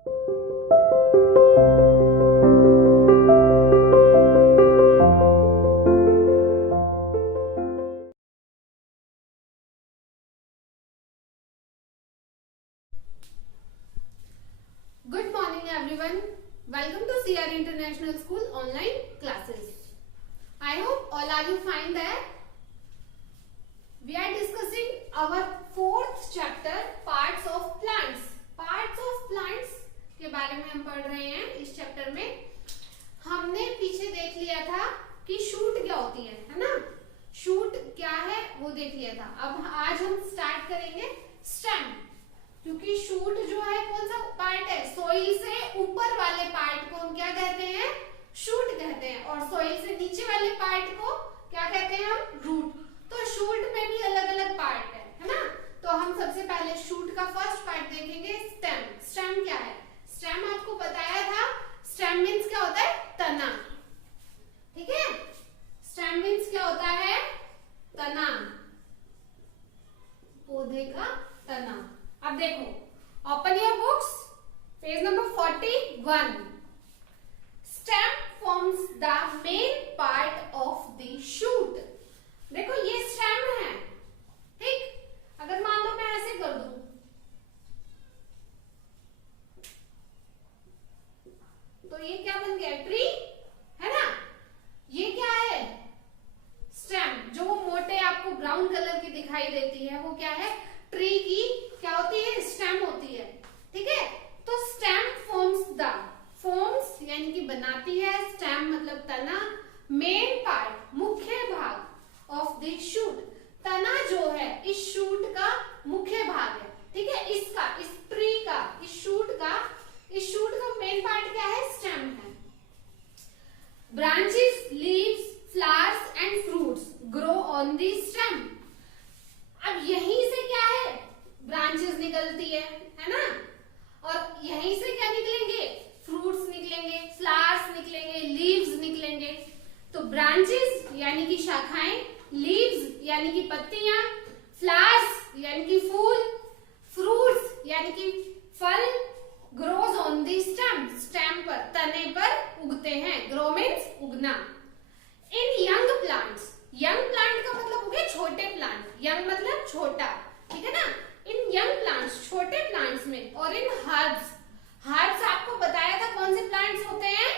Good morning everyone. Welcome to CR International School online classes. I hope all of you find that we are discussing our fourth chapter parts of plants. Parts of plants के बारे में हम पढ़ रहे हैं इस chapter में. हमने पीछे देख लिया था कि शूट क्या होती है ना? शूट क्या है वो देख लिया था. अब आज हम स्टार्ट करेंगे स्टेम. क्योंकि शूट जो है कौन सा पार्ट है? सोइल से ऊपर वाले पार्ट को हम क्या कहते हैं? शूट कहते हैं. और सोइल से नीचे वाले पार्ट को क्या कहते हैं हम? रूट. तो शूट में भी अलग अलग पार्ट है ना? तो हम सबसे पहले शूट का फर्स्ट पार्ट देखेंगे स्टेम. स्टेम क्या है? स्टेम आपको बताया था. स्टेम मीन्स क्या होता है? तना. ठीक है. स्टेम मीन्स क्या होता है? तना. पौधे का तना. अब देखो, open your books, page number 41. Stem forms the main part of the shoot. देखो ये स्टेम है, ठीक. अगर मान लो मैं ऐसे कर दूं तो ये क्या बन गया? ट्री है ना? ये क्या है? स्टेम. जो वो मोटे आपको ब्राउन कलर की दिखाई देती है वो क्या है? ट्री की क्या होती है? स्टेम होती है. ठीक है. तो स्टेम फॉर्म्स द, फॉर्म्स यानी कि बनाती है, स्टेम मतलब तना, मेन पार्ट मुख्य भाग ऑफ द शूट. तना जो है इस शूट का मुख्य भाग है. ठीक है. इसका, इस ट्री का, इस शूट का मेन पार्ट क्या है? स्टेम है. Branches, leaves, flowers and fruits grow on the stem. अब यहीं से क्या है? ब्रांचेस निकलती है ना? और यहीं से क्या निकलेंगे? फ्रूट्स निकलेंगे, फ्लावर्स निकलेंगे, लीव्स निकलेंगे. तो ब्रांचेस यानी कि शाखाएं, लीव्स यानी कि पत्तियां, फ्लावर्स यानी कि फूल, फ्रूट्स यानी कि फल, grows on the stem, stem पर, तने पर उगते हैं. ग्रो मीन्स उगना. इन यंग प्लांट्स, यंग प्लांट का मतलब हो गया छोटे प्लांट. यंग मतलब छोटा. ठीक है ना? इन यंग प्लांट्स, छोटे प्लांट्स में, और इन हर्ब्स. हर्ब्स आपको बताया था कौन से प्लांट्स होते हैं?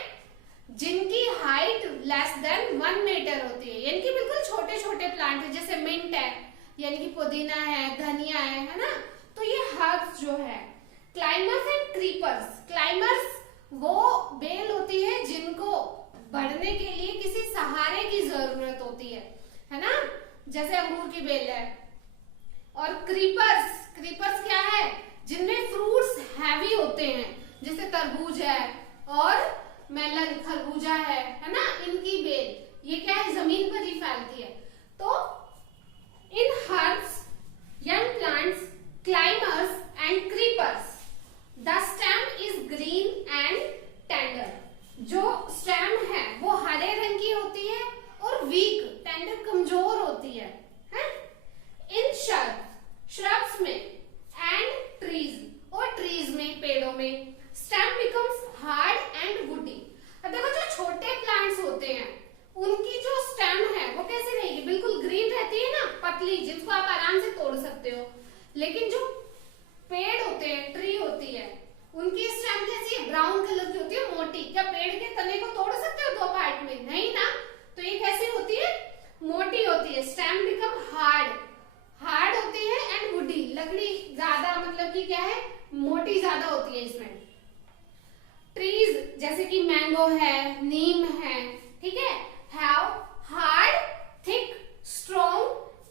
जिनकी हाइट लेस देन 1 मीटर होती है. यानी कि बिल्कुल छोटे छोटे प्लांट है. जैसे मिंट है, यानी कि पुदीना है, धनिया है ना? तो ये हर्ब्स जो है. Climbers and creepers. क्लाइमर्स वो बेल होती है जिनको बढ़ने के लिए किसी सहारे की जरूरत होती है ना? जैसे अंगूर की बेल है. और क्रीपर्स, क्रीपर्स क्या है? जिनमें फ्रूट्स हैवी होते हैं, जैसे तरबूज है और मेलन, खरबूजा है ना? इनकी बेल ये क्या है? जमीन पर ही फैलती है. तो in herbs, young plants, climbers and creepers the stem is green and tender. जो स्टेम है वो हरे रंग की होती है और वीक, टेंडर, कमजोर होती है. इन श्रब्स में एंड ट्रीज, और ट्रीज में, पेड़ों में, stem becomes hard and woody. अब देखो जो छोटे प्लांट्स होते हैं उनकी जो स्टेम है वो कैसी रहेगी? बिल्कुल ग्रीन रहती है ना, पतली, जिसको आप आराम से तोड़ सकते हो. लेकिन जो पेड़ होते हैं, ट्री होती है, उनकी स्टेम कैसी है? ब्राउन कलर की होती है, मोटी. क्या पेड़ के तने को तोड़ सकते हो 2 पार्ट में? नहीं ना. तो ये कैसी होती है? मोटी होती है. स्टेम बिकम हार्ड, हार्ड होती है, एंड वुडी, लकड़ी ज्यादा, मतलब कि क्या है? मोटी ज्यादा होती है इसमें. ट्रीज जैसे कि मैंगो है, नीम है, ठीक है, have hard, thick, strong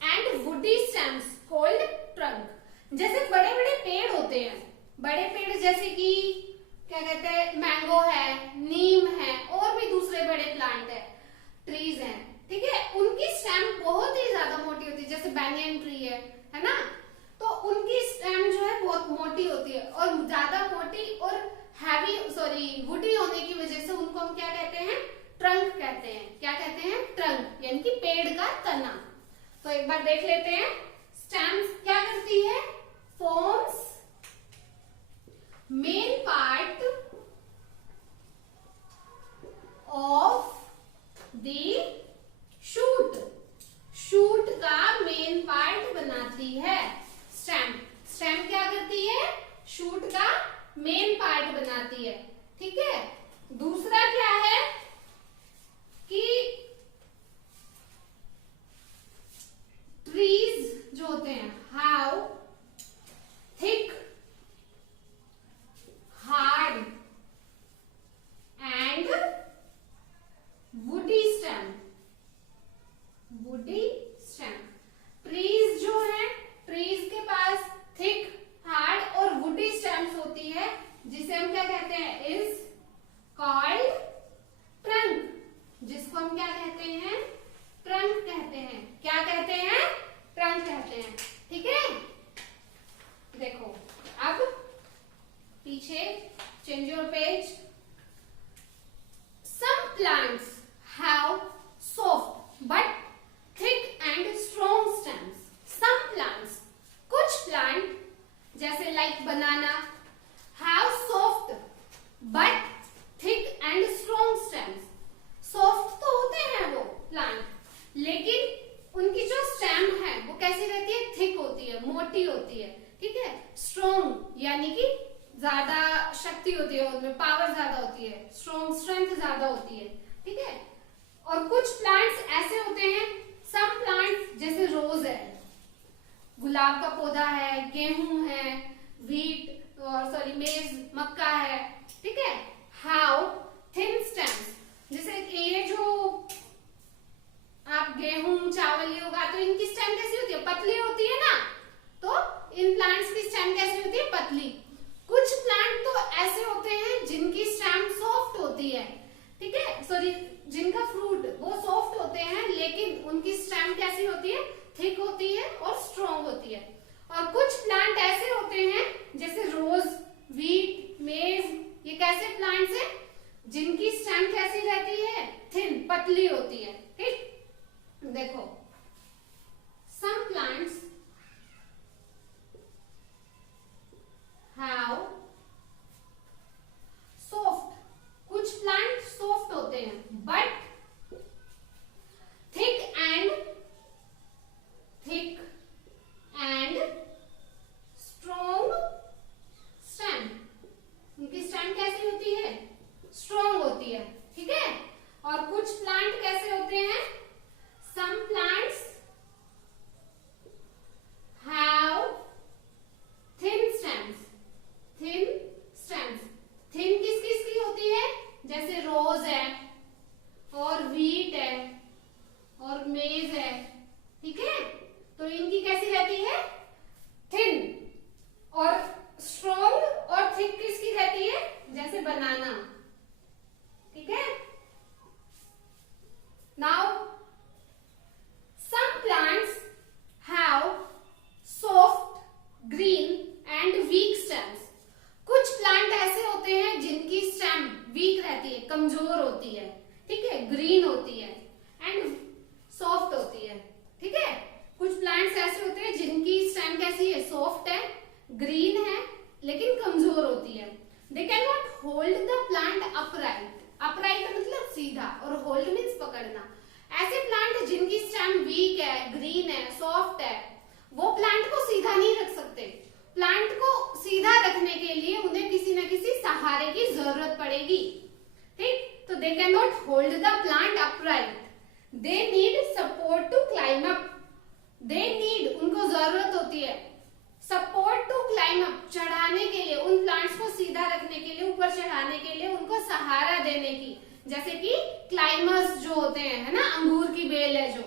and woody stems called trunk. जैसे बड़े बड़े पेड़ होते हैं, बड़े पेड़ जैसे कि क्या कहते हैं? मैंगो है, नीम है, और भी दूसरे बड़े प्लांट है, ट्रीज हैं. ठीक है. उनकी स्टेम बहुत ही ज्यादा मोटी होती है. जैसे बैनियन ट्री है ना? तो उनकी स्टेम जो है बहुत मोटी होती है, और ज्यादा मोटी और हैवी, वुडी होने की वजह से उनको हम क्या कहते हैं? ट्रंक कहते हैं. क्या कहते हैं? ट्रंक, यानी कि पेड़ का तना. तो एक बार देख लेते हैं. स्टेम क्या करती है? फॉर्म्स मेन पार्ट शूट का मेन पार्ट बनाती है, ठीक है। दूसरा क्या है कि ट्रीज जो होते हैं, how thick, hard and woody stem, woody stem. Trees जो है, ट्रीज के पास थिक, हार्ड और वुडी स्टेम्स होती है, जिसे हम क्या कहते हैं, इज कॉल्ड ट्रंक, जिसको हम क्या कहते हैं, ट्रंक कहते हैं। क्या कहते हैं, ट्रंक कहते हैं, ठीक है। देखो अब पीछे, change your page. Some plants have soft but thick and strong stems. Some plants, कुछ plant जैसे like banana have soft but thick and strong stems. Soft तो होते हैं वो plant, लेकिन उनकी जो stem है वो कैसी रहती है, thick होती है, मोटी होती है, ठीक है। Strong यानी कि ज्यादा शक्ति होती है, उनमें पावर ज्यादा होती है, स्ट्रॉन्ग स्ट्रेंथ ज्यादा होती है, ठीक है। और कुछ प्लांट्स ऐसे होते हैं, सम प्लांट्स जैसे रोज है, गुलाब का पौधा है, गेहूं है, व्हीट और सॉरी मेज, मक्का है, ठीक है। हाउ थिन स्टेम्स, जैसे कि ये जो आप गेहूं चावल ये उगाते हो, इनकी स्टेम कैसी होती है, पतली होती है ना। तो इन प्लांट्स की स्टेम कैसी होती है, पतली। कुछ प्लांट तो ऐसे होते हैं जिनकी स्टेम सॉफ्ट होती है, ठीक है, सॉरी जिनका फ्रूट वो सॉफ्ट होते हैं, लेकिन उनकी स्टेम कैसी होती है, थिक होती है और स्ट्रॉन्ग होती है। और कुछ प्लांट ऐसे होते हैं जैसे रोज, व्हीट, मेज, ये कैसे प्लांट्स हैं जिनकी स्टेम कैसी रहती है, थिन, पतली होती है, ठीक। देखो सम प्लांट्स have soft, कुछ प्लांट सॉफ्ट होते हैं but thick and strong stem, उनकी स्टेम कैसी होती है, स्ट्रॉन्ग होती है, ठीक है। और कुछ प्लांट कैसे होते हैं, some plants have thin stems, thin stems. Thin किस किस की होती है, जैसे रोज है और व्हीट है और मेज है, ठीक है। तो इनकी कैसी रहती है, थिन। और स्ट्रॉन्ग और थिक किसकी रहती है, जैसे बनाना, ठीक है। Now some plants have soft, green and weak stems. कुछ प्लांट ऐसे होते हैं जिनकी स्टेम वीक रहती है, कमजोर होती है, ठीक है, ग्रीन होती है एंड सॉफ्ट होती है, ठीक है। कुछ प्लांट्स ऐसे होते हैं जिनकी स्टेम कैसी है, सॉफ्ट है, ग्रीन है, लेकिन कमजोर होती है। दे can not hold the plant upright, upright मतलब सीधा और होल्ड मीन्स पकड़ना। ऐसे प्लांट जिनकी स्टेम वीक है, ग्रीन है, सॉफ्ट है, वो प्लांट को सीधा नहीं रख सकते। प्लांट को सीधा रखने के लिए उन्हें किसी न किसी सहारे की जरूरत पड़ेगी, ठीक। तो they can not hold the plant upright, they need support to climb up, they need उनको जरूरत होती है सपोर्ट टू क्लाइम अप, चढ़ाने के लिए, उन प्लांट्स को सीधा रखने के लिए, ऊपर चढ़ाने के लिए उनको सहारा देने की, जैसे कि क्लाइमर्स जो होते हैं, है ना, अंगूर की बेल है जो,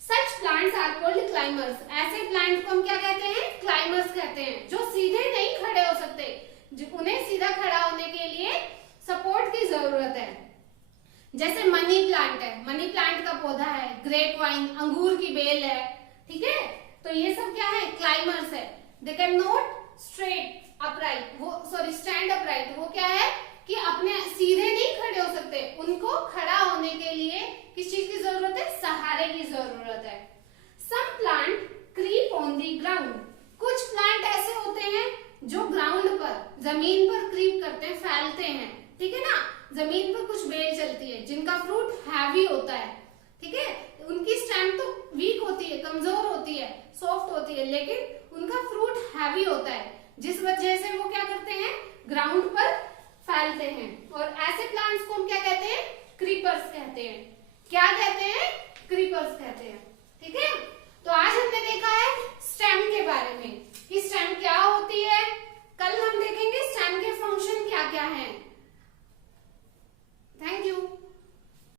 such plants are called climbers. ऐसे प्लांट को हम क्या कहते हैं, क्लाइमर्स कहते हैं, जो सीधे नहीं खड़े हो सकते, उन्हें सीधा खड़ा होने के लिए सपोर्ट की जरूरत है। जैसे मनी प्लांट है, मनी प्लांट का पौधा है, ग्रेप वाइन, अंगूर की बेल है, ठीक है। तो ये सब क्या है, क्लाइमर्स है। दे कैन नॉट स्ट्रेट अपराइट, वो सॉरी स्टैंड अपराइट, वो क्या है कि अपने सीधे नहीं खड़े हो सकते, उनको खड़ा होने के लिए किस चीज की जरूरत है, सहारे की जरूरत है। Some plant creep on the ground, कुछ प्लांट ऐसे होते हैं जो ग्राउंड पर, जमीन पर क्रीप करते हैं, फैलते हैं, ठीक है ना। जमीन पर कुछ बेल चलती है जिनका फ्रूट हैवी होता है, ठीक है। उनकी स्टेम तो वीक होती है, कमजोर होती है, सॉफ्ट होती है, लेकिन उनका फ्रूट हैवी होता है, जिस वजह से वो क्या करते हैं, ग्राउंड पर फैलते हैं। और ऐसे प्लांट्स को हम क्या कहते हैं, क्रीपर्स कहते हैं। क्या कहते हैं, क्रीपर्स कहते हैं। ठीक है, तो आज हमने देखा है स्टेम